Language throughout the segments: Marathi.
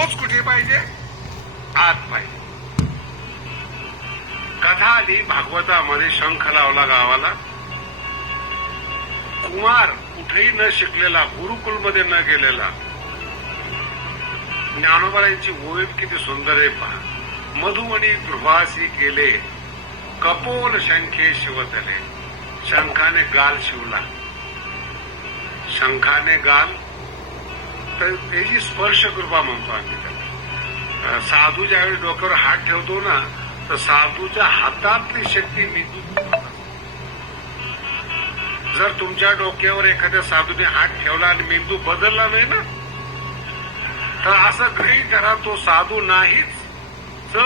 पोच कुठे पाहिजे? आत पाहिजे. कथा आली भागवतामध्ये शंख लावला गावाला. कुमार कुठेही न शिकलेला गुरुकुलमध्ये न गेलेला. ज्ञानोबरायांची ओळख किती सुंदर आहे पहा. मधुमणी गृहासी केले कपोल शंखे शिवतले शंखाने गाल शिवला. शंखाने गाल तर त्याची स्पर्श कृपा म्हणतो आम्ही त्याला. साधू ज्यावेळी डोक्यावर हात ठेवतो ना तर साधूच्या हातातली शक्ती निघून जर तुमच्या डोक्यावर एखाद्या साधूने हात ठेवला आणि मेंदू बदलला नाही ना तर असं गृहीत धरा तो साधू नाहीच. च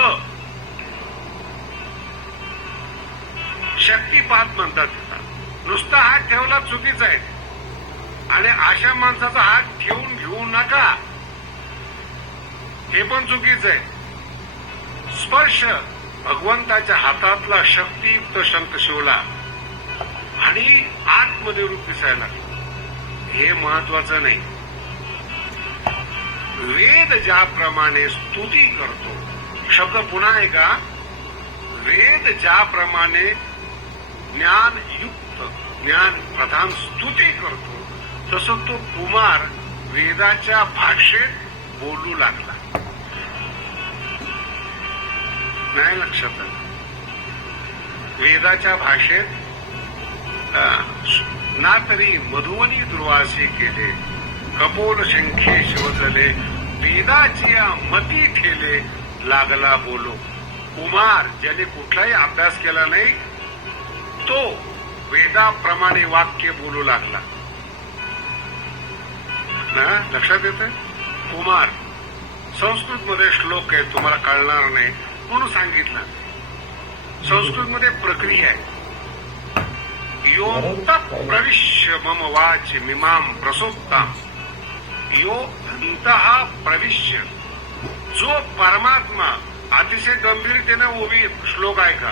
शक्तिपात म्हणतात नुसता हात ठेवला चुकीचा आहे. आणि अशा माणसाचा हात ठेवून घेऊ नका. हे पण चुकीचं आहे. स्पर्श भगवंताच्या हातातला शक्तियुक्त शंख शिवला. आणि आतमध्ये रूप दिसायला. हे महत्वाचं नाही. वेद ज्याप्रमाणे स्तुती करतो. शब्द पुन्हा आहे का? वेद ज्याप्रमाणे ज्ञान युक्त ज्ञान प्रधान स्तुती करतो. तसं तो कुमार वेदाच्या भाषेत बोलू लागला. नाही लक्षात आलं. वेदाच्या भाषेत ना तरी मधुवनी दुर्वासी केले कपोल शंखे शोधले वेदाची मती ठेले लागला बोलो. कुमार ज्याने कुठलाही अभ्यास केला नाही तो वेदाप्रमाणे वाक्य बोलू लागला. ना? लक्षात येत कुमार संस्कृत मध्ये श्लोक आहे तुम्हाला कळणार नाही म्हणून सांगितलं. संस्कृत मध्ये प्रक्रिया आहे. योक्त प्रविश्य मम वाच मिमाम प्रसोक्ताम यो अंत प्रविश्य. जो परमात्मा अतिशय गंभीरतेनं उभी श्लोक आहे का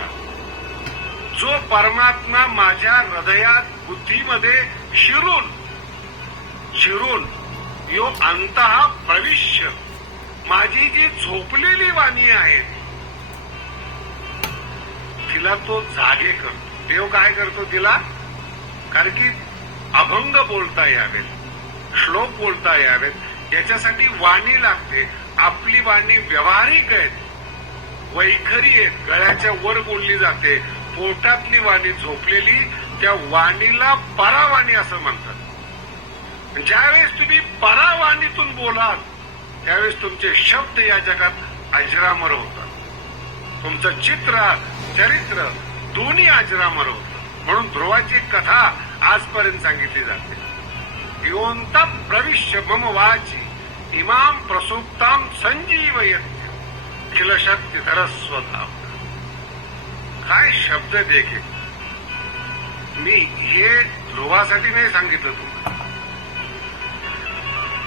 जो परमात्मा माझ्या हृदयात बुद्धीमध्ये शिरून शिरून यो अंतः भविष्य माझी जी झोपलेली वाणी आहे तिला तो जागे करतो. देव काय करतो तिला? कारण की अभंग बोलता यावेत श्लोक बोलता यावेत याच्यासाठी वाणी लागते. आपली वाणी व्यावहारिक आहेत. वैखरी आहेत. गळ्याच्या वर बोलली जाते. पोटातली वाणी झोपलेली त्या वाणीला परावाणी असं म्हणतात. ज्यावेळेस तुम्ही परावाणीतून बोलाल त्यावेळेस तुमचे शब्द या जगात अजरामर होतात. तुमचं चित्र चरित्र दोन्ही अजरामर होतं. म्हणून ध्रुवाची कथा आजपर्यंत सांगितली जाते. योंत प्रविश्य मम वाची इमाम प्रसुप्ताम संजीवयत्य खिल शक्ती काय शब्द देखील मी हे ध्रुवासाठी नाही सांगितलं तुम्हाला.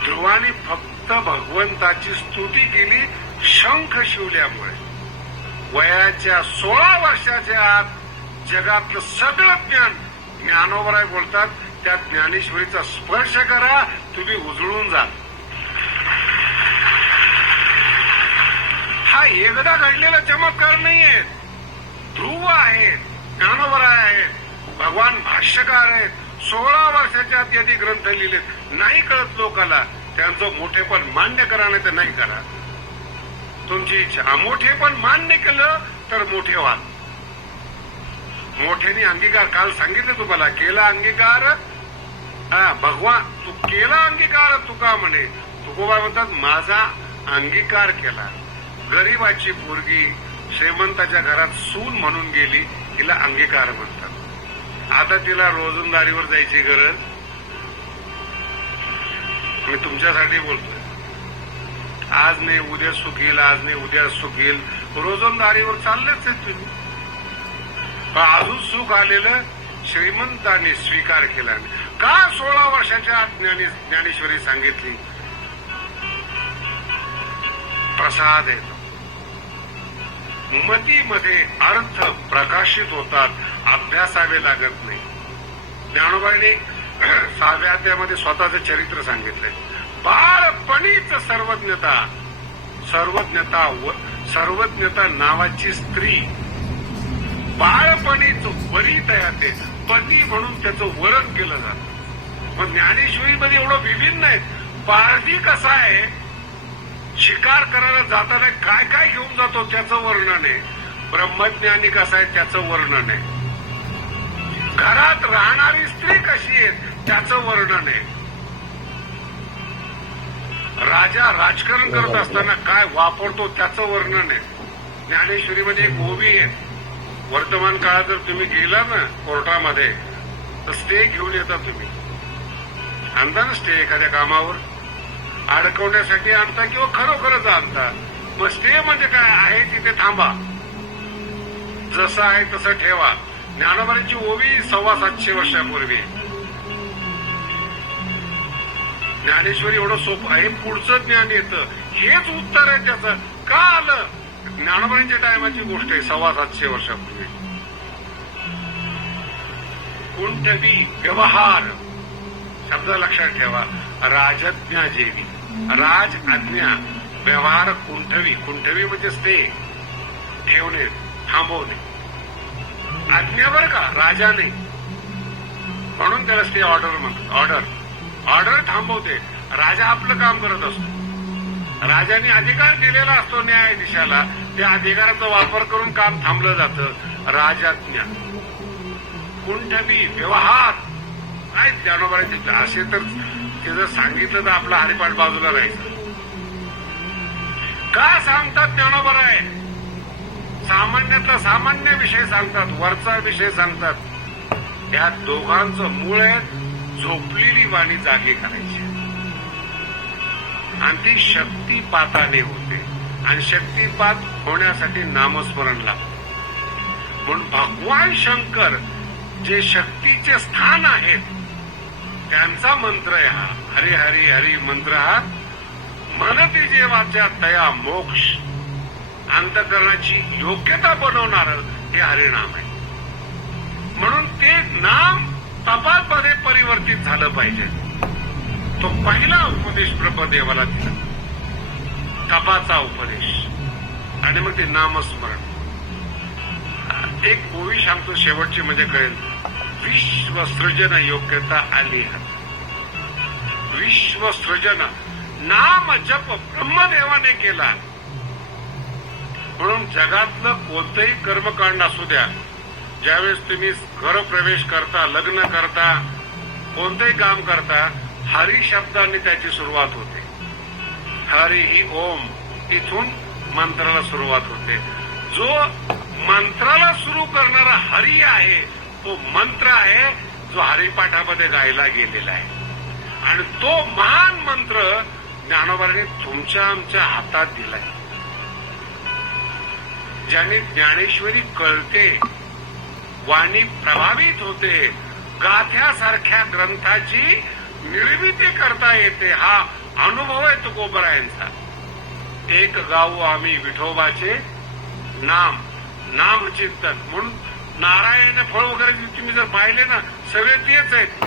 ध्रुवाने फक्त भगवंताची स्तुती केली शंख शिवल्यामुळे. वयाच्या सोळा वर्षाच्या आत जगातलं सगळं ज्ञान ज्ञानोबराय बोलतात त्या ज्ञानेश्वरीचा स्पर्श करा तुम्ही उजळून जा. हा एकदा घडलेला चमत्कार नाहीये. ध्रुव आहेत ज्ञानोबराय आहेत भगवान भाष्यकार आहेत. सोळा वर्षाच्या आत यांनी ग्रंथ लिहिलेत. नाही कळत लोकाला. त्यांचं मोठेपण मान्य करा नाही तर नाही करा. तुमची इच्छा. मोठेपण मान्य केलं तर मोठे व्हाल मोठ्याने अंगीकार काल सांगितलं तुम्हाला केला अंगीकार. हा भगवान तू केला अंगीकार तुका म्हणे. तुकोबा म्हणतात माझा अंगीकार केला. गरीबाची पोरगी श्रीमंताच्या घरात सून म्हणून गेली तिला अंगीकार म्हणतात. आता तिला रोजंदारीवर जायची गरज मी तुमच्यासाठी बोलतोय. आज नाही उद्या सुखील आज नाही उद्या सुखील रोजंदारीवर चाललेच आहे तुम्ही. पण अजून सुख आलेलं श्रीमंताने स्वीकार केला का सोळा वर्षाच्या आत ज्ञानी ज्ञानेश्वरी सांगितली? प्रसाद येतो. मतीमध्ये अर्थ प्रकाशित होतात अभ्यासावे लागत नाही. ज्ञानोबाईने सहाव्या त्यामध्ये स्वतःचं चरित्र सांगितलंय. बाळपणीच सर्वज्ञता सर्वज्ञता व सर्वज्ञता नावाची स्त्री. बाळपणीच वरी तयाते पती म्हणून त्याचं वरण केलं जातं. मग ज्ञानेश्वरीमध्ये एवढं विभिन्न आहे. पारधी कसा आहे? शिकार करायला जाताना काय काय घेऊन जातो त्याचं वर्णन आहे. ब्रह्मज्ञानी कसा आहे त्याचं वर्णन आहे. घरात राहणारी स्त्री कशी आहे त्याचं वर्णन आहे. राजा राजकारण करत असताना काय वापरतो त्याचं वर्णन आहे. ज्ञानेश्वरीमध्ये एक ओवी आहे. वर्तमान काळात जर तुम्ही गेला ना कोर्टामध्ये तर स्टे घेऊन येता तुम्ही. आणता ना स्टे एखाद्या कामावर? अडकवण्यासाठी आणता किंवा खरोखरच आणता? मग स्टे म्हणजे काय? आहे तिथे थांबा. जसं आहे तसं ठेवा. ज्ञानोबांची ओवी सव्वा सातशे वर्षापूर्वी. ज्ञानेश्वरी एवढं सोपं आहे पुढचं ज्ञान येतं. हेच उत्तर आहे त्याचं. का आलं? ज्ञानोबांच्या टायमाची गोष्ट आहे सव्वा सातशे वर्षापूर्वी. कुंठवी व्यवहार. शब्द लक्षात ठेवा. राजज्ञा जेवी. राज आज्ञा व्यवहार कुंठवी. कुंठवी म्हणजेच ते. ठेवणे थांबवणे. आज्ञा बर का? राजाने. म्हणून त्याला स्टे ऑर्डर म्हणतात. ऑर्डर ऑर्डर थांबवते. राजा आपलं काम करत असतो. राजाने अधिकार दिलेला असतो न्यायाधीशाला. त्या अधिकाराचा वापर करून काम थांबलं जातं. राजाज्ञा. कुंठबी व्यवहार. काय ज्ञानोबाराचे असे तर ते जर सांगितलं तर आपला हरिपाठ बाजूला राहायचं. का सांगतात ज्ञानोबर आहे सामान्यातला सामान्य विषय सांगतात वरचा विषय सांगतात. या दोघांचं मूळ आहे झोपलेली वाणी जागी करायची. आणि ती शक्तीपाताने होते. आणि शक्तीपात होण्यासाठी नामस्मरण लागतं. म्हणून भगवान शंकर जे शक्तीचे स्थान आहेत त्यांचा मंत्र आहे हा. हरी हरी हरी मंत्र हा. मनती जेवाच्या तया मोक्ष. अंतकरणाची योग्यता बनवणार हे हरिनाम आहे. म्हणून ते नाम तपामध्ये परिवर्तित झालं पाहिजे. तो पहिला उपदेश ब्रह्मदेवाला दिला. तपाचा उपदेश. आणि मग ते नामस्मरण. एक ओवी सांगतो शेवटची म्हणजे कळेल. विश्वसृजन योग्यता आली विश्वसृजन नाम जप ब्रह्मदेवाने केला. म्हणून जगातलं कोणतंही कर्मकांड असू द्या ज्यावेळेस तुम्ही घर प्रवेश करता लग्न करता कोणतंही काम करता हरी शब्दाने त्याची सुरुवात होते. हरी ही ओम इथून मंत्राला सुरुवात होते. जो मंत्राला सुरू करणारा हरी आहे तो मंत्र आहे जो हरिपाठामध्ये गायला गेलेला आहे. आणि तो महान मंत्र ज्ञानोबाने तुमच्या आमच्या हातात दिलाय. ज्याने ज्ञानेश्वरी कळते वाणी प्रभावित होते गाथ्यासारख्या ग्रंथाची निर्मिती करता येते हा अनुभव आहे तुकोबरायांचा. एक गाऊ आम्ही विठोबाचे नाम नाम चिंतन म्हणून नारायण फळ वगैरे तुम्ही जर पाहिले ना सगळे तेच आहेत.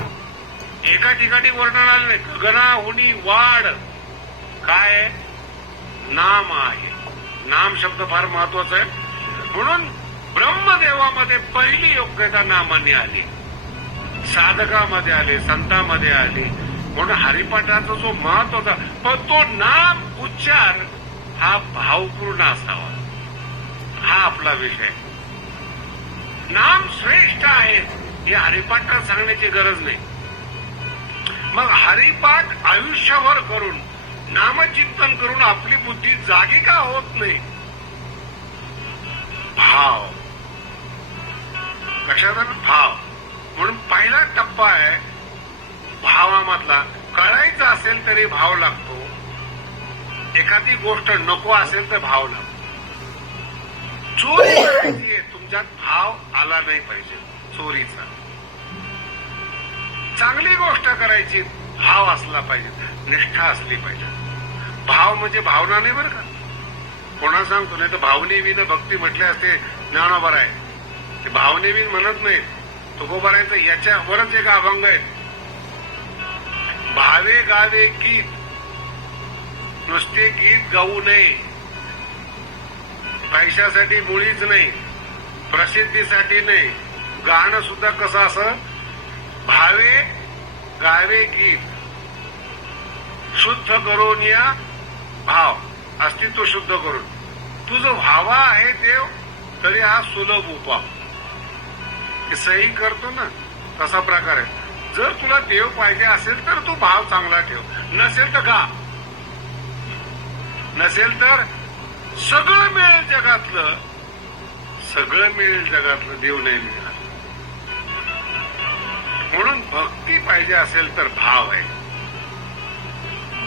एका ठिकाणी वर्णन आले नाही गगना होणी वाढ. काय नाम आहे. नाम शब्द फार महत्त्वाचा आहे. म्हणून ब्रह्मदेवामध्ये पहिली योग्यता नामाने आली. साधकामध्ये आले संतामध्ये आली. म्हणून हरिपाठाचा जो महत्त्व होता पण तो नाम उच्चार हा भावपूर्ण असावा. हा आपला विषय. नाम श्रेष्ठ आहे हे हरिपाठात सांगण्याची गरज नाही. मग हरिपाठ आयुष्यभर करून नामचिंतन करून आपली बुद्धी जागी का होत नाही? भाव. कशाचा भाव. म्हणून पहिला टप्पा आहे भावामधला. कळायचं असेल तरी भाव लागतो. एखादी गोष्ट नको असेल तर भाव लागतो. चोरी करायची आहे तुमच्यात भाव आला नाही पाहिजे चोरीचा. चांगली गोष्ट करायची भाव असला पाहिजे निष्ठा असली पाहिजे. भाव म्हणजे भावना नाही बरं का? कोणा सांगतो? नाही तर भावनेविन भक्ती म्हटले असते ज्ञानोबर आहे ते भावनेविन म्हणत नाहीत. तुकोबारायचं याच्यावरच एक अभंग आहेत भावे गावे गीत नुसते गीत गाऊ नये. पैशासाठी मुळीच नाही प्रसिद्धीसाठी नाही. गाणं सुद्धा कसं असं? भावे गावे गीत. शुद्ध करून या भाव अस्तित्व शुद्ध करून. तुझं व्हावा आहे देव तरी हा सुलभ उपाव. सही करतो ना तसा प्रकार आहे. जर तुला देव पाहिजे असेल तर तू भाव चांगला ठेव. नसेल तर का नसेल तर सगळं मिळेल जगातलं सगळं मिळेल जगातलं देव नाही मिळणार. म्हणून भक्ती पाहिजे असेल तर भाव आहे.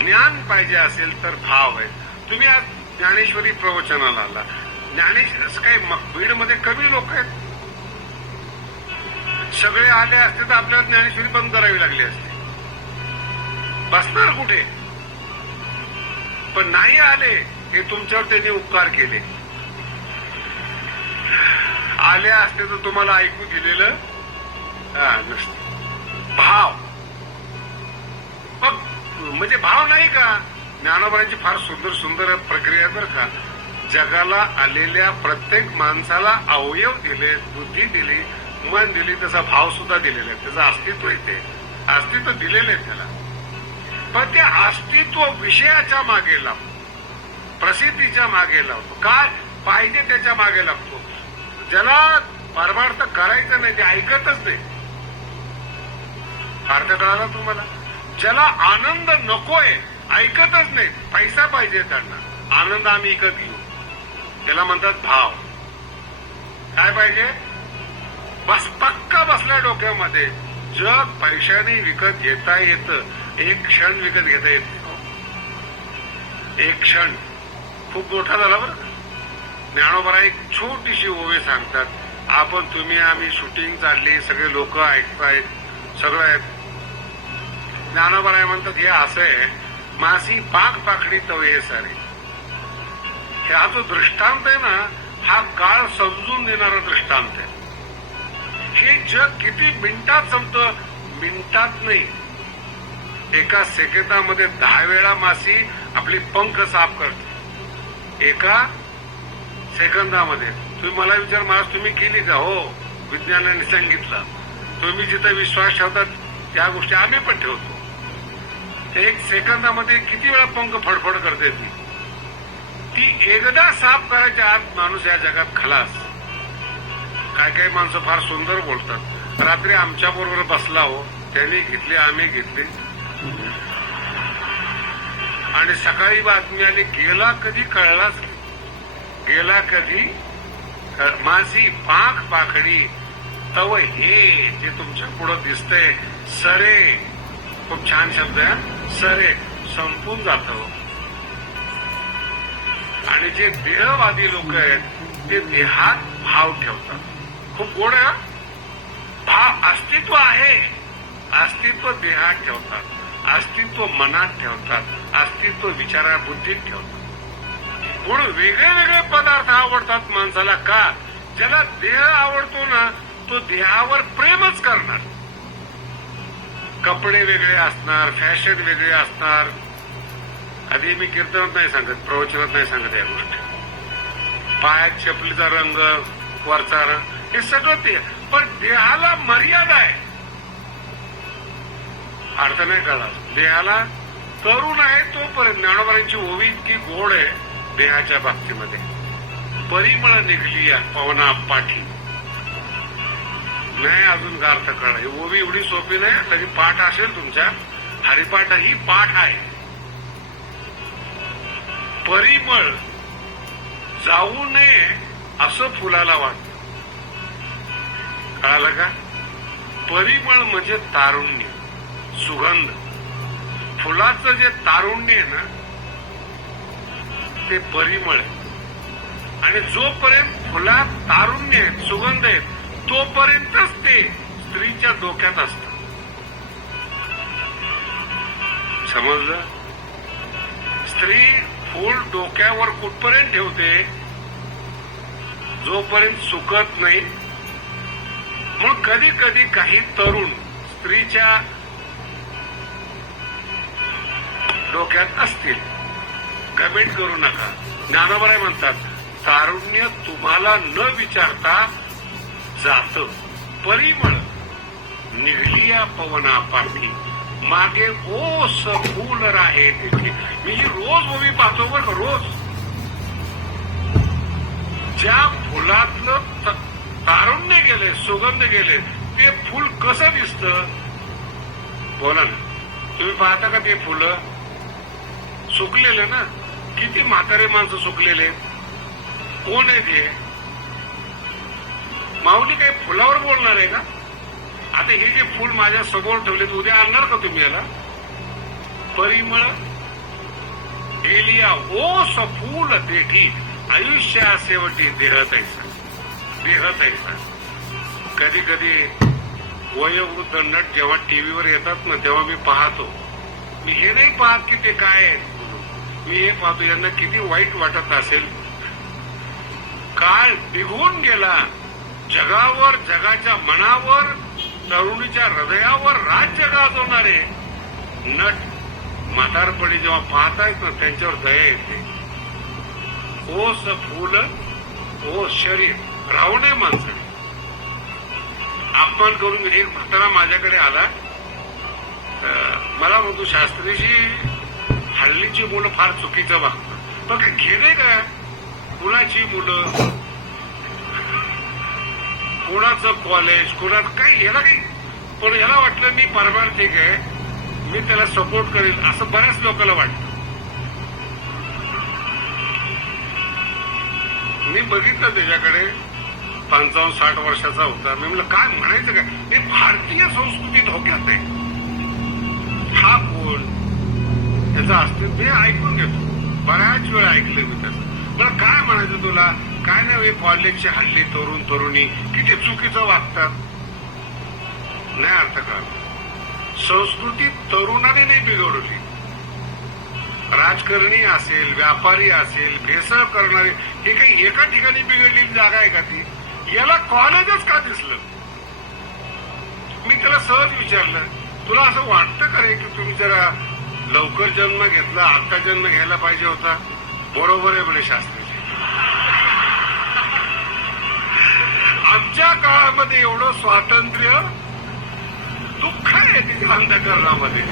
ज्ञान पाहिजे असेल तर भाव आहे. तुम्ही आज ज्ञानेश्वरी प्रवचनाला आला. ज्ञानेश्वर असं काही बीडमध्ये कमी लोक आहेत. सगळे आले असते तर आपल्याला ज्ञानेश्वरी बंद करावी लागली असते. बसणार कुठे? पण नाही आले हे तुमच्यावर त्यांनी उपकार केले. आले असते तर तुम्हाला ऐकू दिलेलं नसतं. भाव. म्हणजे भाव नाही का? ज्ञानोबांची फार सुंदर सुंदर प्रक्रिया आहे बरं का. जगाला आलेल्या प्रत्येक माणसाला अवयव दिले बुद्धी दिली मन दिली तसा भाव सुद्धा दिलेला आहे. त्याचं अस्तित्व येते अस्तित्व दिलेलं आहे त्याला. पण ते अस्तित्व विषयाच्या मागे लावतो. प्रसिद्धीच्या मागे लावतो. काय पाहिजे त्याच्यामागे लागतो ज्याला परमार्थ करायचं नाही ते ऐकतच नाही. अर्थ कळाला तुम्हाला? ज्याला आनंद नकोय ऐकतच नाही पैसा पाहिजे त्यांना. आनंद आम्ही विकत घेऊ. त्याला म्हणतात भाव. काय पाहिजे? बस पक्का बसल्या डोक्यामध्ये. जग पैशाने विकत घेता येतं. एक क्षण विकत घेता येत नाही. एक क्षण. खूप मोठा झाला बरं ज्ञानोबरा एक छोटीशी ओवे सांगतात. आपण तुम्ही आम्ही शूटिंग चालली सगळे लोक ऐकतायत सगळं आहेत ज्ञानोबराय म्हणतात हे असं आहे मासी पाक पाकडी तवे सारे. हा जो दृष्टांत आहे ना हा काळ समजून देणारा दृष्टांत आहे. हे जग किती मिनिटात संपतं मिनिटात नाही. एका सेकंदामध्ये दहा वेळा मासी आपली पंख साफ करते. एका सेकंदामध्ये. तुम्ही मला विचार मला तुम्ही केली का? हो विज्ञानाने सांगितलं. तुम्ही जिथं विश्वास ठेवतात त्या गोष्टी आम्ही पण ठेवतो. एक सेकंदामध्ये किती वेळा पंख फडफड करते ती? ती एकदा साफ करायच्या आत माणूस या जगात खलास. काय काही माणसं फार सुंदर बोलतात. रात्री आमच्या बरोबर बसला हो. त्यांनी घेतली आम्ही घेतली. आणि सकाळी बातमी आली गेला कधी कळलाच गेला कधी माझी पाख पाखडी तव हे जे तुमच्या पुढं दिसतंय सरे खूप छान शब्द आहे. सरे संपून जात हो. आणि जे देहवादी लोक आहेत ते देहात भाव ठेवतात. खूप गोड आहे भाव अस्तित्व आहे. अस्तित्व देहात ठेवतात. अस्तित्व मनात ठेवतात. अस्तित्व विचारा बुद्धीत ठेवतात. म्हणून वेगळे वेगळे पदार्थ आवडतात माणसाला. का? ज्याला देह आवडतो ना तो देहावर प्रेमच करणार. कपडे वेगळे असणार फॅशन वेगळे असणार. आधी मी कीर्तनात नाही सांगत प्रवचनात नाही सांगत या गोष्टी. पायात चपलीचा रंग वरचा रंग हे सगळं ते. पण देहाला मर्यादा आहे. अर्थ नाही कळला. देहाला तरुण आहे तोपर्यंत. ज्ञानोबारांची ओवी इतकी गोड आहे देहाच्या बाबतीमध्ये. परिमळ निघली या पवना पाठी. नाही अजून का अर्थ कळला ओवी एवढी सोपी नाही तरी पाठ असेल तुमच्या. हरिपाठ ही पाठ आहे. परिमळ जाऊ नये असं फुलाला वाटत. कळालं का? परिमळ म्हणजे तारुण्य सुगंध. फुलाचं जे तारुण्य आहे ना ते परिमळ आहे. आणि जोपर्यंत फुलात तारुण्य आहेत सुगंध आहेत तोपर्यंतच ते स्त्रीच्या डोक्यात असतं. समजलं? स्त्री फूल डोक्यावर कुठपर्यंत ठेवते? जोपर्यंत सुकत नाही. म्हणून कधी कधी काही तरुण स्त्रीच्या डोक्यात असतील. कमेंट करू नका. ज्ञानोबराय म्हणतात तारुण्य तुम्हाला न विचारता जात. परिमळ निघलिया पवना पाठी मागे ओस फूल राहे मी ही रोज ओवी पाहतो बरं का, रोज. ज्या फुलातलं तारुण्य गेले सुगंध गेले ते फुल कसं दिसत? बोला ना. तुम्ही पाहता का ते फुलं? सुकलेले ना. किती म्हातारे माणसं सुकलेले. कोण आहे ते? माऊली काही फुलावर बोलणार आहे का? आता हे जे फुल माझ्यासमोर ठेवले उद्या आणणार का तुम्ही याला? परिमळ गेलिया स फूल देठी आयुष्या शेवटी देहत ऐसा देहत ऐसा कधी कधी वयोवृद्ध नट जेव्हा टीव्हीवर येतात ना तेव्हा मी पाहतो. मी हे नाही पाहत की ते काय मी हे पाहतो यांना किती वाईट वाटत असेल. काळ निघून गेला. जगावर जगाच्या मनावर तरुणीच्या हृदयावर राज्य गाजवणारे नट म्हातारपणी जेव्हा पाहतायत ना त्यांच्यावर दया येते. ओस फुल ओ शरीर रावणे माणसाने अपमान करून एक म्हातारा माझ्याकडे आला. अं, मला म्हणतो शास्त्रीची हल्लीची मुलं फार चुकीचं वागतात. पण घेणे काय? कुणाची मुलं? कुणाचं कॉलेज कुणाचं काही याला काही पण याला वाटलं मी पारमार्थिक आहे. मी त्याला सपोर्ट करेल असं बऱ्याच लोकांना वाटतं. मी बघितलं त्याच्याकडे पंचावन्न साठ वर्षाचा होता. मी म्हणलं काय म्हणायचं काय? हे भारतीय संस्कृती धोक्यात आहे. हा कोण? त्याचं अस्तित्व मी ऐकून घेतो. बऱ्याच वेळा ऐकलं मी त्याचं मला काय म्हणायचं तुला? काय नाही कॉलेजचे हल्ली तरुण तरुणी किती चुकीचं वागतात? नाही अर्थ कळलं संस्कृती तरुणाने नाही बिघडवली. राजकारणी असेल व्यापारी असेल भेसळ करणारे हे काही एका ठिकाणी बिघडलेली जागा आहे का ती? याला कॉलेजच का दिसलं? मी त्याला सहज विचारलं तुला असं वाटतं का रे की तुम्ही जरा लवकर जन्म घेतला आता जन्म घ्यायला पाहिजे होता? बरोबर आहे म्हणे शास्त्र. आमच्या काळामध्ये एवढं स्वातंत्र्य दुःख आहे तिथे अंधकरणामध्ये.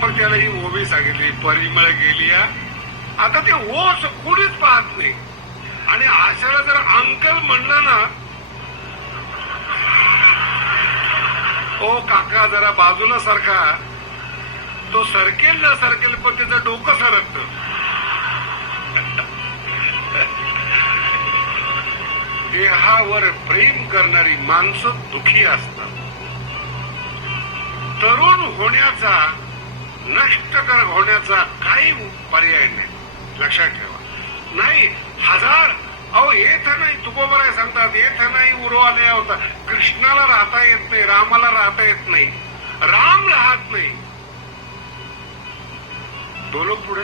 मग त्याला ही ओबी सांगितली परिमळ गेली आता ते ओस कुणीच पाहत नाही. आणि आशाला जर अंकल म्हणलं ना ओ काका जरा बाजूला सरका. तो सरकेल ना सरकेल पण त्याचं डोकं सरकत. देहावर प्रेम करणारी माणसं दुखी असतात. तरुण होण्याचा नष्ट कर होण्याचा काही पर्याय नाही. लक्षात ठेवा. नाही हजार अहो येथ नाही तुकोबराय सांगतात येथ नाही उरवाले होता कृष्णाला राहता येत नाही रामाला राहता येत नाही. राम राहत नाही. बोलो पुढे.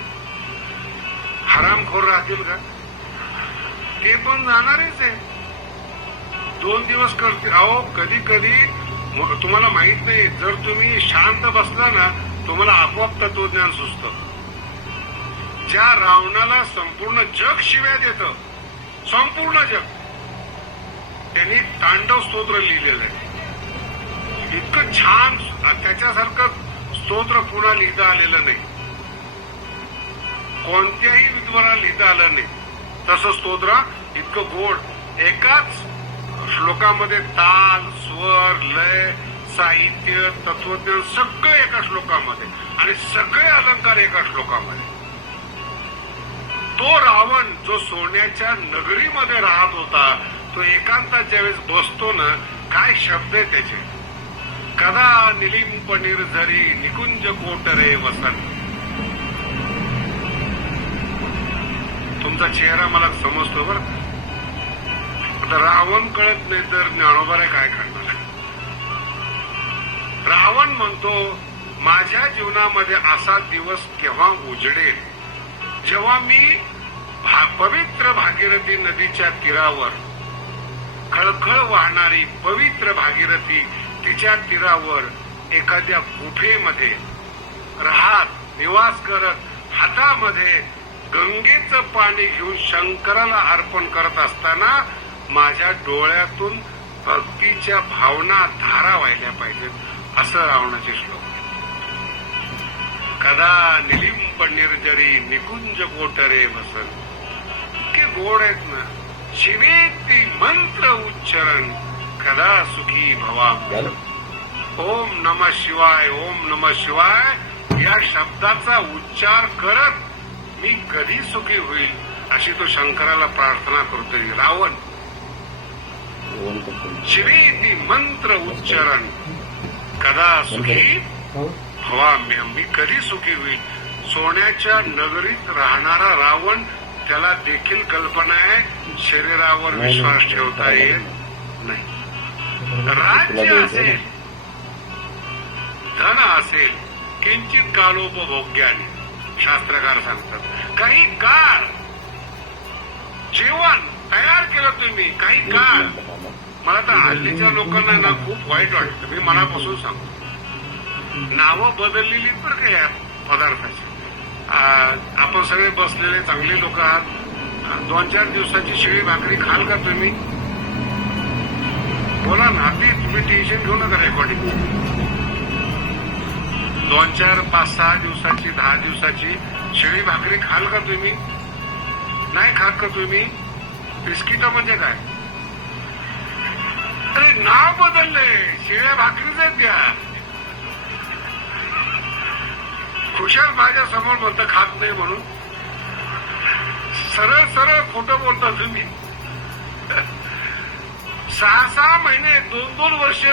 हरामखोर राहतील का? ते पण जाणारच आहे. दोन दिवस करते. अहो कधी कधी तुम्हाला माहीत नाही जर तुम्ही शांत बसला ना तुम्हाला आपोआप तत्वज्ञान सुचतं. ज्या रावणाला संपूर्ण जग शिव्या देतं संपूर्ण जग त्यांनी तांडव स्तोत्र लिहिलेलं आहे. इतकं छान त्याच्यासारखं स्तोत्र पुन्हा लिहिता आलेलं नाही. कोणत्याही विद्वाना लिहिता आलं नाही. तसं स्तोत्र इतकं गोड एकाच श्लोकामध्ये ताल स्वर लय साहित्य तत्वज्ञान सगळं एका श्लोकामध्ये. आणि सगळे अलंकार एका श्लोकामध्ये. तो रावण जो सोन्याच्या नगरीमध्ये राहत होता तो एकांतात ज्यावेळेस बसतो ना काय शब्द आहे त्याचे? कदा निलिम पनीर झरी निकुंज कोटरे वसन तुमचा चेहरा मला समजतो बरं. आता रावण कळत नाही तर ज्ञानोबाला काय करणार? रावण म्हणतो माझ्या जीवनामध्ये असा दिवस केव्हा उजडेल? जेव्हा मी भा- पवित्र भागीरथी नदीच्या तीरावर खळखळ वाहणारी पवित्र भागीरथी तिच्या तीरावर एखाद्या गुफेमध्ये राहत निवास करत हातामध्ये गंगेचं पाणी घेऊन शंकराला अर्पण करत असताना माझ्या डोळ्यातून भक्तीच्या भावना धारा व्हायला पाहिजेत असं रावणाचे श्लोक. कदा निलिंब निर्जरी निकुंज कोटरे वसन इतके गोड आहेत ना शिवेती मंत्र उच्चारण. कदा सुखी भवा. ओम नम शिवाय ओम नम शिवाय या शब्दाचा उच्चार करत मी कधी सुखी होईल अशी तो शंकराला प्रार्थना करतोय रावण. शिवेती मंत्र उच्चारण। कदा सुखी? हो मी कधी सुखी होईल सोन्याच्या नगरीत राहणारा रावण त्याला देखील कल्पना आहे शरीरावर विश्वास ठेवता येत नाही. राज्य असेल धन असेल किंचित कालोपभोग्याने शास्त्रकार सांगतात. काही काळ जेवण तयार केलं तुम्ही काही काळ मला तर हल्लीच्या लोकांना ना खूप वाईट वाटतं. मी मनापासून सांगतो. नावं बदललेली तर काय या पदार्थाची. आपण सगळे बसलेले चांगले लोक आहात. दोन चार दिवसाची शिळी भाकरी खाल का तुम्ही? बोला ना ती तुम्ही टेन्शन घेऊ नका रेकॉर्डिंग दोन चार पाच सहा दिवसाची दहा दिवसाची शेळी भाकरी खाल का तुम्ही? नाही खात का तुम्ही? बिस्किट म्हणजे काय? अरे नाव बदललंय शिळ्या भाकरीच आहेत त्या. खुशाल माझ्यासमोर म्हणतं खात नाही म्हणून. सरळ सरळ खोटं बोलता तुम्ही. सहा सहा महिने दोन दोन वर्ष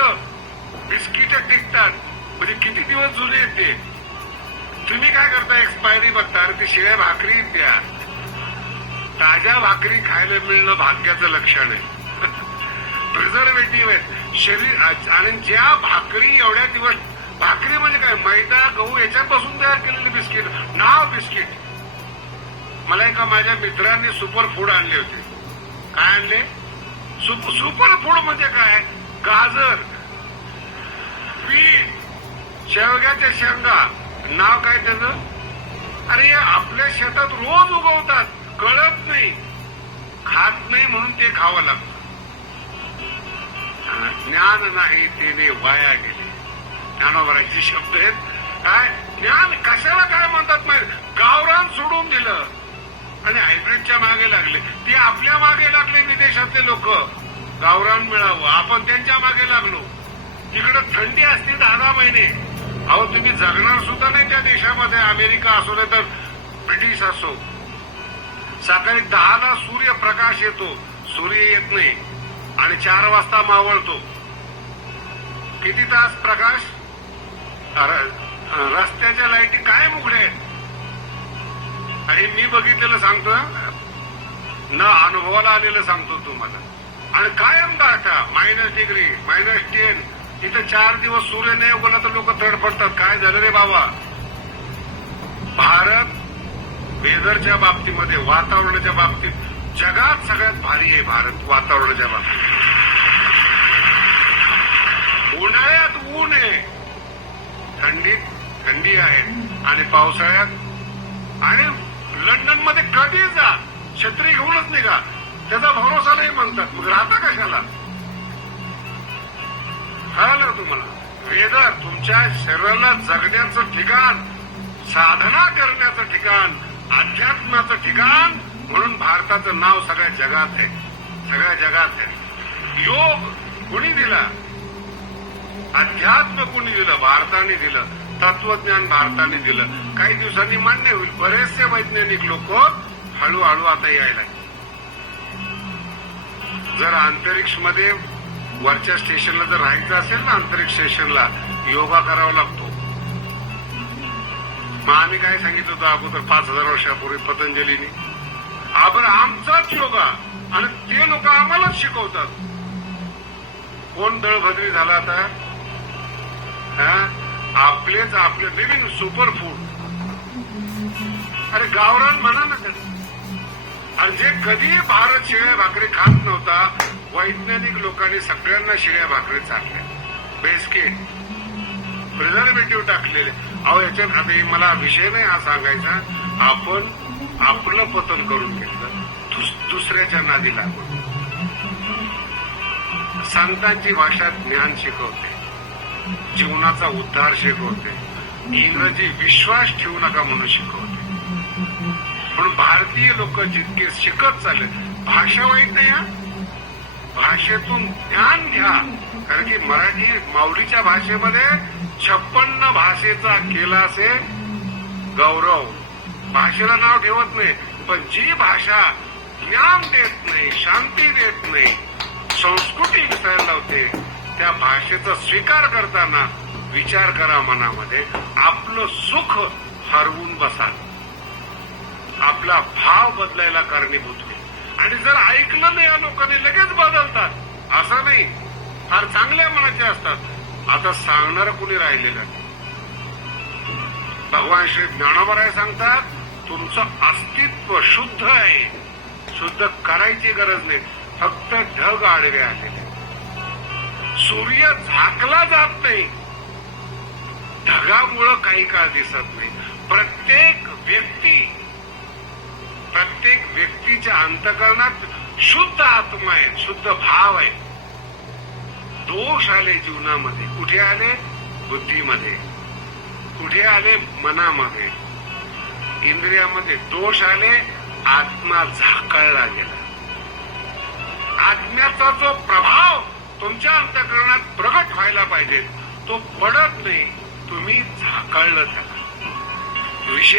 बिस्किट टिकतात. म्हणजे किती दिवस जुने येते तुम्ही काय करता एक्सपायरी बघता? अरे ती शिळ्या भाकरी द्या ताज्या भाकरी खायला मिळणं भाग्याचं लक्षण आहे. प्रिझर्वेटिव्ह आहेत. शरीर आणि ज्या भाकरी एवढ्या दिवस भाकरी म्हणजे काय? मैदा गहू याच्यापासून तयार केलेली बिस्किट नाव बिस्किट. मला एका माझ्या मित्रांनी सुपर फूड आणले होते. काय आणले? सुप- सुपर फूड म्हणजे काय? गाजर पीठ शेवग्याच्या शेंगा. नाव काय त्याचं? अरे आपल्या शेतात रोज उगवतात. कळत नाही. खात नाही म्हणून ते खावं लागतं. ज्ञान नाही तेने वाया गेले. ज्ञानोबराचे शब्द आहेत. काय? ज्ञान कशाला काय म्हणतात माहिती? गावरान सोडून दिलं. आणि हायब्रिडच्या मागे लागले. ते आपल्या मागे लागले विदेशातले लोक. गावरान मिळावं. आपण त्यांच्या मागे लागलो. तिकडं थंडी असते दहा दहा महिने. अहो तुम्ही जगणार सुद्धा नाही त्या देशामध्ये. अमेरिका असो नाही तर ब्रिटिश असो. सकाळी दहाला सूर्यप्रकाश येतो. सूर्य येत नाही. आणि चार वाजता मावळतो. किती तास प्रकाश? रस्त्याच्या लाईटी काय मुकडे आहेत? आणि मी बघितलेलं सांगतो न अनुभवाला आलेलं सांगतो तुम्हाला. आणि कायम गाठा मायनस डिग्री मायनस टेन इथं चार दिवस सूर्य नाही उगवला तर लोक तडफडतात काय झालं रे बाबा? भारत वेदरच्या बाबतीमध्ये वातावरणाच्या बाबतीत जगात सगळ्यात भारी आहे भारत वातावरणाच्या बाबतीत. उन्हाळ्यात ऊन आहे. थंडीत थंडी आहे. आणि पावसाळ्यात आणि लंडनमध्ये कधी जा. छत्री घेऊनच निघा. त्याचा भरोसा नाही म्हणतात. मग राहता कशाला? कळलं तुम्हाला? वेदर तुमच्या शरीराला जगण्याचं ठिकाण साधना करण्याचं ठिकाण अध्यात्माचं ठिकाण म्हणून भारताचं नाव सगळ्या जगात आहे. सगळ्या जगात आहे. योग कुणी दिला? अध्यात्म कुणी दिलं? भारताने दिलं. तत्वज्ञान भारताने दिलं. काही दिवसांनी मान्य होईल. बरेचसे वैज्ञानिक लोक हळूहळू आता यायला जर अंतरिक्षमध्ये वरच्या स्टेशनला जर राहायचं असेल ना अंतरिक्ष स्टेशनला योगा करावा लागतो. मग आम्ही काय सांगितलं होतं अगोदर? पाच हजार वर्षापूर्वी पतंजलीनी. आपण आमचाच योगा. आणि ते लोक आम्हालाच शिकवतात. कोण दळभद्री झाला आता? आपलेच आपले नवीन सुपर फूड अरे गावरान म्हणा ना कधी आणि जे कधी भारत शिळ्या भाकरी खात नव्हता वैज्ञानिक लोकांनी सगळ्यांना शिळ्या भाकरी चालल्या बेस्किट. प्रिझर्वेटिव्ह टाकलेले. अहो याच्यात आता मला विषय नाही हा सांगायचा. आपण आपलं पतन करून घेतलं. दुस- दुसऱ्याच्या नादी लागून. संतांची भाषा ज्ञान शिकवते. जीवनाचा उद्धार शिकवते. इंग्रजी विश्वास ठेवू नका म्हणून शिकवते. म्हणून भारतीय लोक जितके शिकत चालले भाषा वाईट नाही हा. भाषेतून ज्ञान घ्या. कारण की मराठी माऊलीच्या भाषेमध्ये छप्पन्न भाषेचा केला असे गौरव. भाषेला नाव ठेवत नाही पण जी भाषा ज्ञान देत नाही शांती देत नाही संस्कृती विसरायला लावते. त्या भाषेचा स्वीकार करताना विचार करा मनामध्ये आपलं सुख हरवून बसाल आपला भाव बदलायला कारणीभूत होईल. आणि जर ऐकलं नाही या लोकांनी लगेच बदलतात. असं नाही. फार चांगल्या मनाचे असतात. आता सांगणार कुणी राहिलेलं नाही. भगवान श्री ज्ञानोबराय सांगतात तुमचं अस्तित्व शुद्ध आहे. शुद्ध करायची गरज नाही. फक्त ढग आडवे आलेले सूर्य झाकला जात नाही. ढगामुळं काही काळ दिसत नाही. प्रत्येक व्यक्ती प्रत्येक व्यक्तीच्या अंतकरणात शुद्ध आत्मा आहे शुद्ध भाव आहे. दोष आले जीवनामध्ये. कुठे आले? बुद्धीमध्ये. कुठे आले? मनामध्ये. इंद्रियामध्ये दोष आले आत्मा झाकळला गेला. आत्म्याचा जो प्रभाव तुमच्या अंतकरणात प्रगट व्हायला पाहिजेत तो पडत नाही. तुम्ही झाकळलं त्याला. विषय